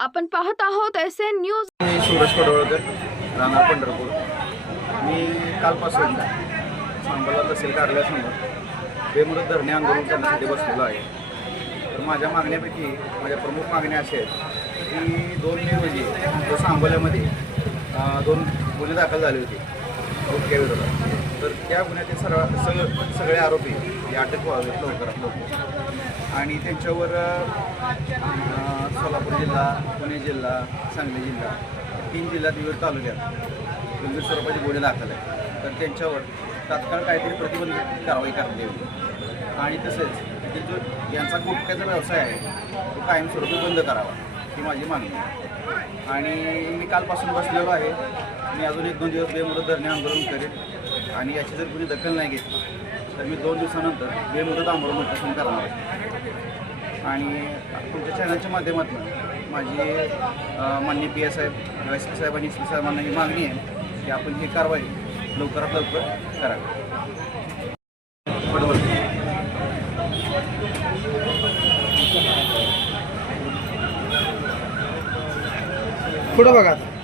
आपण पाहत आहोत एस एन न्यूज मी सूरज पडवळकर राहणार पंढरपूर. मी कालपासून सांबाला तहसील कार्यालयासमोर बेमुदत धरणे आंदोलन करण्यासाठी बसलेलो आहे. तर माझ्या मागण्यापैकी माझ्या प्रमुख मागण्या अशा आहेत की दोन मे रोजी जो सांगोल्यामध्ये दोन गुन्हे दाखल झाले होते गुटख्याविरोधात तर त्या गुन्ह्याचे सर्व सगळं सगळे आरोपी हे अटक व्हावेत लवकरात लवकर. आणि त्यांच्यावर सोलापूर जिल्हा पुणे जिल्हा सांगली जिल्हा तीन जिल्ह्यात विविध तालुक्यात गंभीर स्वरूपाचे गुन्हे दाखल आहेत तर त्यांच्यावर तात्काळ काहीतरी प्रतिबंधित कारवाई करण्यात यावी आणि तसेच तिथे जो यांचा गुटख्याचा व्यवसाय आहे तो कायमस्वरूपी बंद करावा ही माझी मागणी आहे. आणि मी कालपासून बसलेलो आहे. मी अजून एक दोन दिवस बेमुदत धरणे आंदोलन करेन. आणि याची जर कुणी दखल नाही घेतली तर मी दोन दिवसानंतर बेमुदत आंदोलन उपोषण करणार आहे. आणि तुमच्या चॅनलच्या माध्यमातून माझी माननीय पी एस साहेब एस पी साहेब आणि एस पी साहेबांना ही मागणी आहे की आपण ही कारवाई लवकरात लवकर करावी पुढं बघा आता.